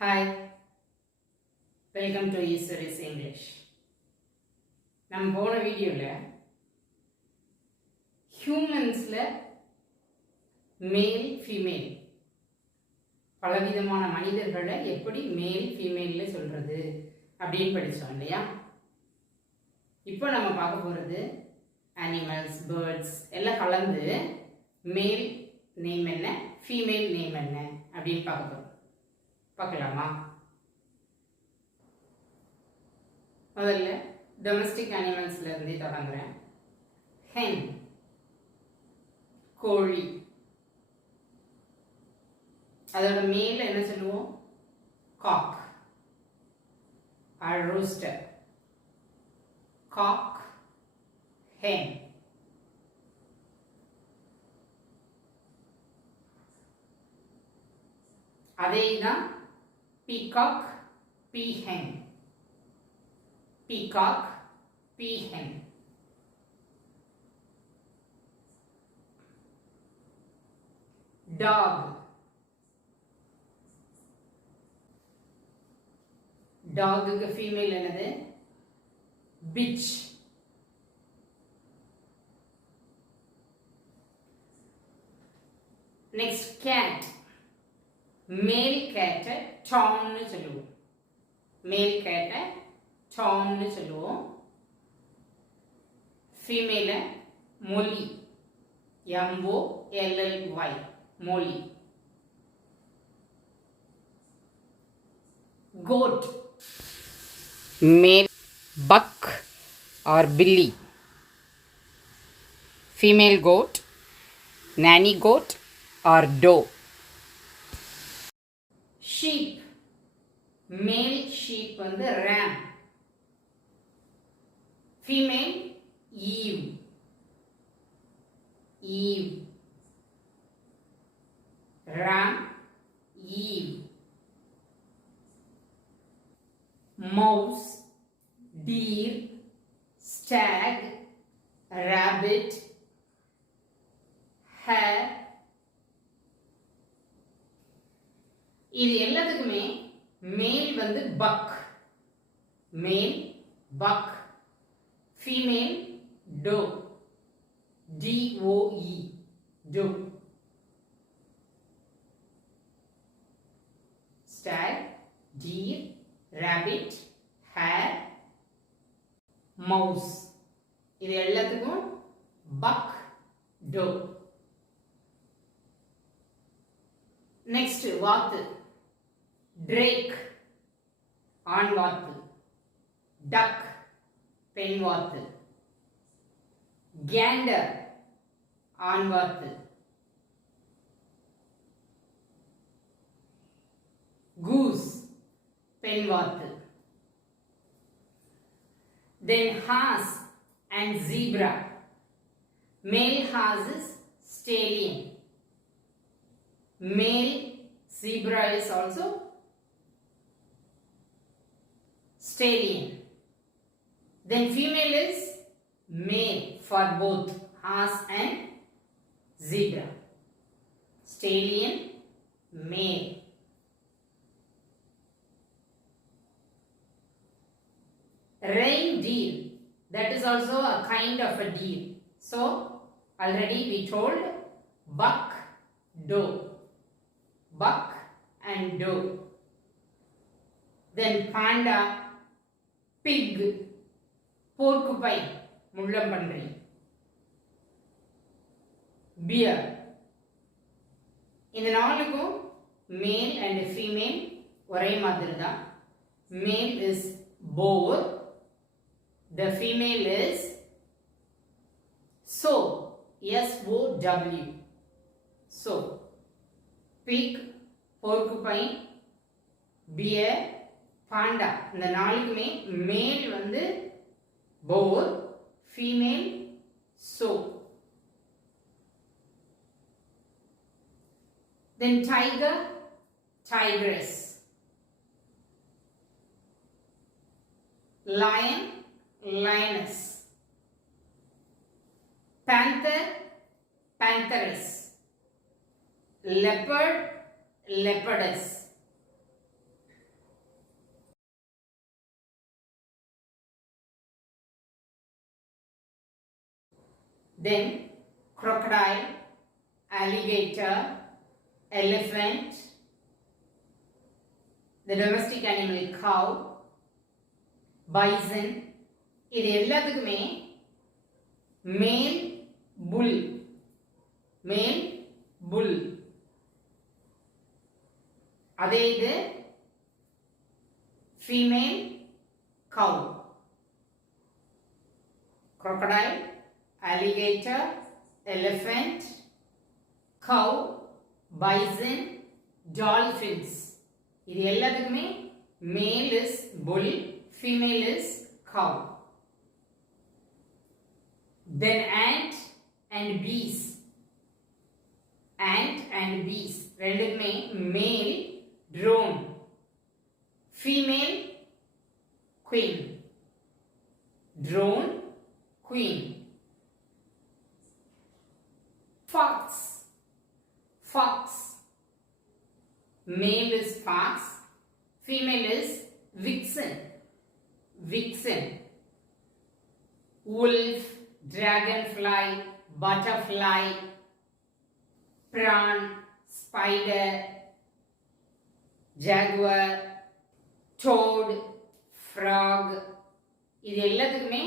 Hi, welcome to Easter's English. நம்ம போன வீடியோவில் ஹியூமன்ஸில் மேல் ஃபீமேல் பலவிதமான மனிதர்களை எப்படி மேல் ஃபீமேலில் சொல்கிறது அப்படின்னு படித்தோம் இல்லையா? இப்போ நம்ம பார்க்க போகிறது அனிமல்ஸ், பேர்ட்ஸ் எல்லாம் கலந்து மேல் நேம் என்ன, ஃபீமேல் நேம் என்ன அப்படின்னு பார்க்க போகிறோம். பார்க்கலாமா? முதல்ல டொமஸ்டிக் அனிமல்ஸ்ல இருந்து தொடங்குறேன். ஹென், கோழி. அதோட மேல என்ன சொல்லுவோம்? காக் ஆர் ரூஸ்டர். காக், ஹென். அதே தான் peacock, peahen. Peacock, peahen. Dog. Dog க்கு female என்னது? Bitch. Next, cat. மேல் கேட்டை டாம்னு சொல்லுவோம். மேல் கேட்டை டாம்னு சொல்லுவோம். Female Molly, MOLLY, Molly. Goat, male buck or billy. Female goat nanny goat or doe. Sheep, male sheep வந்து ram. Female Eve. Eve. Ram, Eve. Mouse, deer, stag, rabbit, hare. இது எல்லாத்துக்குமே மேல் வந்து buck, male buck. Female doe, DOE, doe. Stag, deer, rabbit, hare, mouse. இது எல்லாத்துக்கும் buck, doe. Next வாத்து. Drake, ஆண் வாத்து. டக், பெண் வாத்து. கேண்டர், ஆண் வாத்து. கூஸ், பெண் வாத்து. Then horse and zebra. Male horse is stallion. Male zebra is also stallion. Then female is male for both horse and zebra. Stallion, male. Reindeer, that is also a kind of a deer. So already we told buck, doe. Buck and doe. Then panda, pig, porcupine, முள்ளம்பன்றி. Bear. இந்த நாலுக்கும் மேல் and female ஒரே மாதிரி தான். Male is boar. The female is sow, SOW. So pig, porcupine, bear, panda. இந்த நாலுக்குமே மேல் வந்து boar, female sow. Then tiger, tigress. Lion, lioness. Panther, pantheress. Leopard, leopardess. Then crocodile, alligator, elephant, the domestic animal cow, bison. இது எல்லாத்துக்குமே மேல் புல், மேல் புல். அதே இது female cow. Crocodile, alligator, elephant, cow, bison, dolphins. இது எல்லாத்துக்குமே male is bull, female is cow. Then ant and bees. Ant and bees ரெண்டுக்குமே male drone, female queen. Drone, queen. Fox. Fox. Male is fox, female is vixen. Vixen. Wolf, dragonfly, butterfly, prawn, spider, jaguar, toad, frog. இது எல்லாத்துக்குமே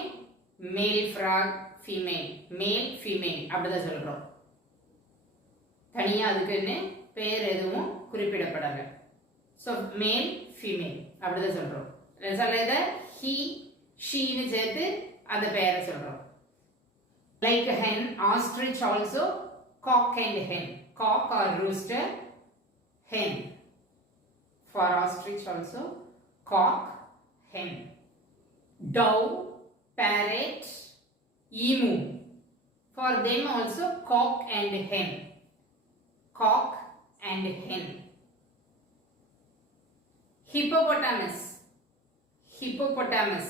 மேல் frock, female, male female அப்படிதான் சொல்றோம். தனியா அதுக்குன்னு பேர் எதுவும் குறிப்பிடப்படலை. ஸோ மேல் ஃபீமேல் அப்படிதான் சொல்றோம். சொல்றத ஹி ஷீன்னு சேர்த்து அந்த பெயரை சொல்றோம். Like hen, ostrich also cock and hen. Cock or rooster, hen. For ostrich also cock, hen. Dove, parrot, emu. For them also cock and hen. Cock and hen. Hippopotamus. Hippopotamus.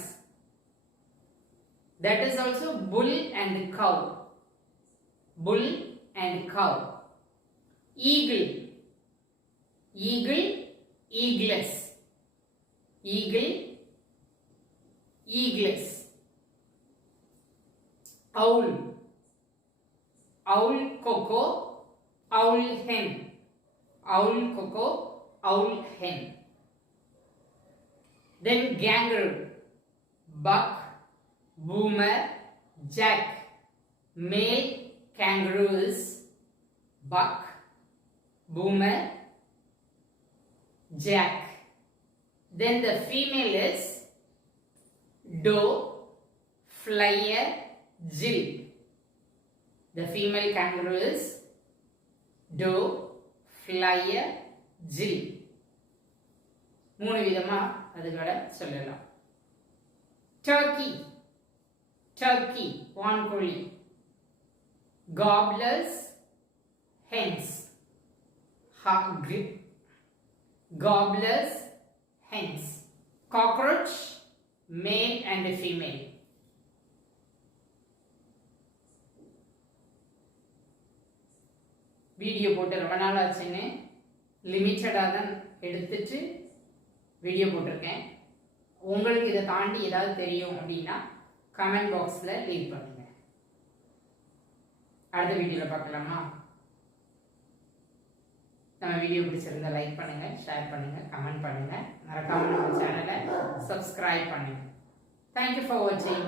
That is also bull and cow. Bull and cow. Eagle. Eagle, eagless. Eagle, eagless. Owl. Owl coco, owl hen. Owl coco, owl hen. Then kangaroo. Buck, boomer, jack. Male kangaroo is buck, boomer, jack. Then the female is doe, flyer, jill. The female kangaroo is doe, flyer, jill. மூணு விதமா அதுகளை சொல்லலாம். Turkey. Turkey, வான்கோழி. Gobblers, hens. Gobblers, hens. Cockroach, male and female. Video போட்டு ரொம்ப நாள் ஆச்சுன்னு லிமிட்டடாக தான் எடுத்துட்டு வீடியோ போட்டிருக்கேன். உங்களுக்கு இதை தாண்டி ஏதாவது தெரியும் அப்படின்னா கமெண்ட் பாக்ஸில் லீவ் பண்ணுங்க. அடுத்த வீடியோவில் பார்க்கலாமா? நம்ம வீடியோ பிடிச்சிருந்தா லைக் பண்ணுங்க, ஷேர் பண்ணுங்க, கமெண்ட் பண்ணுங்க, மறக்காம நம்ம சேனலை சப்ஸ்கிரைப் பண்ணுங்க. தேங்க்யூ ஃபார் வாட்சிங்.